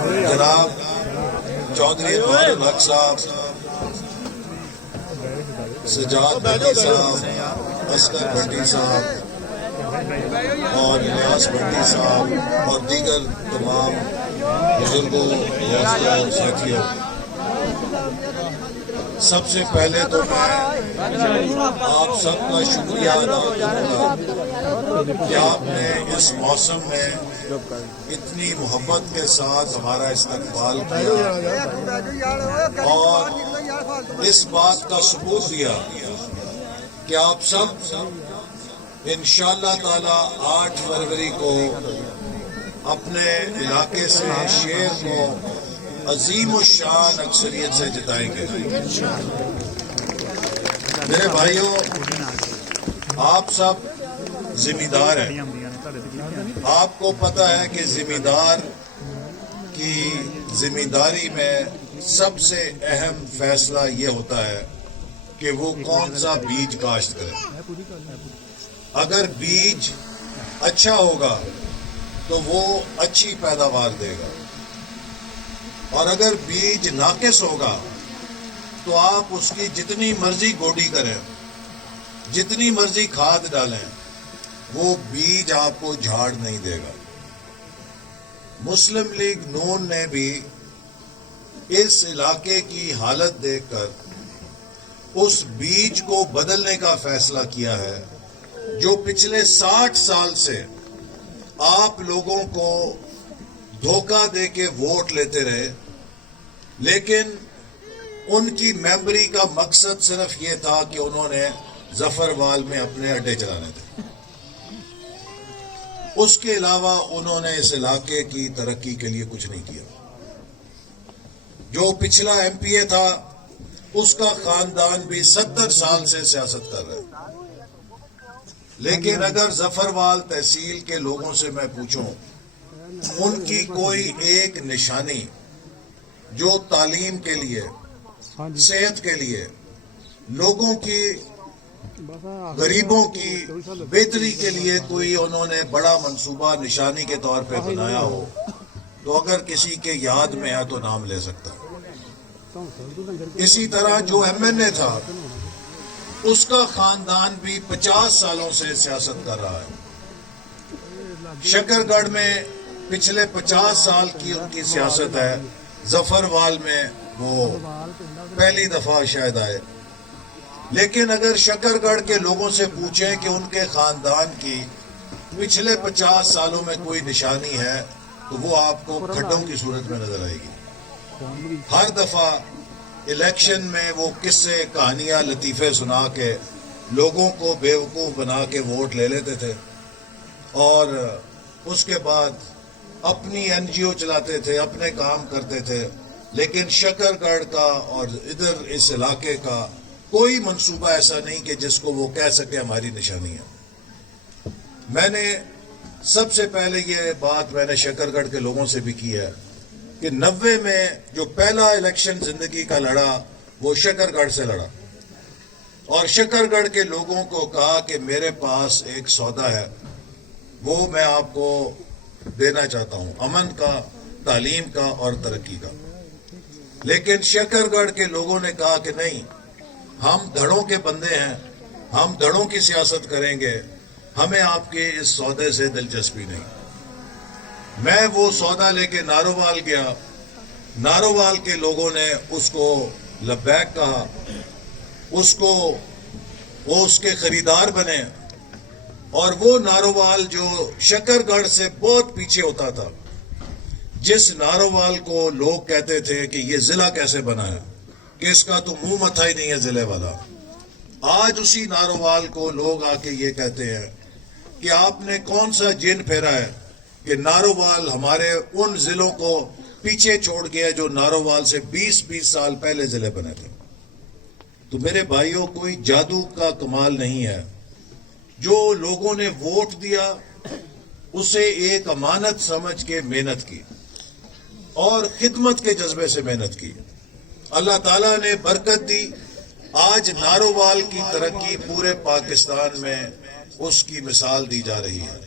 جناب چودھری اطہر الحق صاحب، سجاد بھٹی صاحب، اصغر بھٹی صاحب اور الیاس بھٹی صاحب اور دیگر تمام بزرگوں دوستوں ساتھیوں، سب سے پہلے تو میں آپ سب کا شکریہ ادا کروں گا کہ آپ نے اس موسم میں اتنی محبت کے ساتھ ہمارا استقبال کیا اور اس بات کا ثبوت دیا کہ آپ سب انشاءاللہ تعالی 8 فروری کو اپنے علاقے سے شیر کو عظیم الشان اکثریت سے جتائیں گے۔ میرے بھائیوں، آپ سب ذمہ دار ہیں۔ آپ کو پتہ ہے کہ ذمہ دار کی ذمہ داری میں سب سے اہم فیصلہ یہ ہوتا ہے کہ وہ کون سا بیج کاشت کرے۔ اگر بیج اچھا ہوگا تو وہ اچھی پیداوار دے گا، اور اگر بیج ناقص ہوگا تو آپ اس کی جتنی مرضی گوڈی کریں، جتنی مرضی کھاد ڈالیں، وہ بیج آپ کو جھاڑ نہیں دے گا۔ مسلم لیگ نون نے بھی اس علاقے کی حالت دیکھ کر اس بیج کو بدلنے کا فیصلہ کیا ہے جو پچھلے 60 سال سے آپ لوگوں کو دھوکہ دے کے ووٹ لیتے رہے، لیکن ان کی ممبری کا مقصد صرف یہ تھا کہ انہوں نے ظفروال میں اپنے اڈے چلانے تھے۔ اس کے علاوہ انہوں نے اس علاقے کی ترقی کے لیے کچھ نہیں کیا۔ جو پچھلا ایم پی اے تھا اس کا خاندان بھی 70 سال سے سیاست کر رہا ہے، لیکن اگر ظفروال تحصیل کے لوگوں سے میں پوچھوں، ان کی کوئی ایک نشانی جو تعلیم کے لیے، صحت کے لیے، لوگوں کی، غریبوں کی بہتری کے لیے کوئی انہوں نے بڑا منصوبہ نشانی کے طور پہ بنایا ہو تو اگر کسی کے یاد میں ہے تو نام لے سکتا ہے۔ اسی طرح جو ایم این اے تھا اس کا خاندان بھی 50 سالوں سے سیاست کر رہا ہے۔ شکر گڑھ میں پچھلے 50 سال کی ان کی سیاست ہے، ظفروال میں وہ پہلی دفعہ شاید آئے۔ لیکن اگر شکر گڑھ کے لوگوں سے پوچھیں کہ ان کے خاندان کی پچھلے 50 سالوں میں کوئی نشانی ہے تو وہ آپ کو کھڈوں کی صورت میں نظر آئے گی۔ ہر دفعہ الیکشن میں وہ قصے، کہانیاں، لطیفے سنا کے لوگوں کو بیوقوف بنا کے ووٹ لے لیتے تھے، اور اس کے بعد اپنی این جی او چلاتے تھے، اپنے کام کرتے تھے، لیکن شکر گڑھ کا اور ادھر اس علاقے کا کوئی منصوبہ ایسا نہیں کہ جس کو وہ کہہ سکے ہماری نشانی ہے۔ میں نے سب سے پہلے یہ بات میں نے شکر گڑھ کے لوگوں سے بھی کی ہے کہ 90 میں جو پہلا الیکشن زندگی کا لڑا وہ شکر گڑھ سے لڑا، اور شکر گڑھ کے لوگوں کو کہا کہ میرے پاس ایک سودا ہے، وہ میں آپ کو دینا چاہتا ہوں، امن کا، تعلیم کا اور ترقی کا۔ لیکن شکر گڑھ کے لوگوں نے کہا کہ نہیں، ہم دھڑوں کے بندے ہیں، ہم دھڑوں کی سیاست کریں گے، ہمیں آپ کے اس سودے سے دلچسپی نہیں۔ میں وہ سودا لے کے نارووال گیا، نارووال کے لوگوں نے اس کو لبیک کہا، وہ اس کے خریدار بنے، اور وہ نارووال جو شکر گڑھ سے بہت پیچھے ہوتا تھا، جس نارووال کو لوگ کہتے تھے کہ یہ ضلع کیسے بنا ہے، کہ اس کا تو منہ متھا ہی نہیں ہے ضلع والا، آج اسی نارووال کو لوگ آ کے یہ کہتے ہیں کہ آپ نے کون سا جن پھیرا ہے کہ نارووال ہمارے ان ضلعوں کو پیچھے چھوڑ گیا جو نارووال سے 20 سال پہلے ضلع بنے تھے۔ تو میرے بھائیوں، کوئی جادو کا کمال نہیں ہے، جو لوگوں نے ووٹ دیا اسے ایک امانت سمجھ کے محنت کی اور خدمت کے جذبے سے محنت کی، اللہ تعالیٰ نے برکت دی۔ آج نارووال کی ترقی پورے پاکستان میں اس کی مثال دی جا رہی ہے۔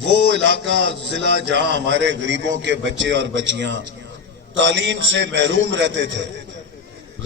وہ علاقہ ضلع جہاں ہمارے غریبوں کے بچے اور بچیاں تعلیم سے محروم رہتے تھے،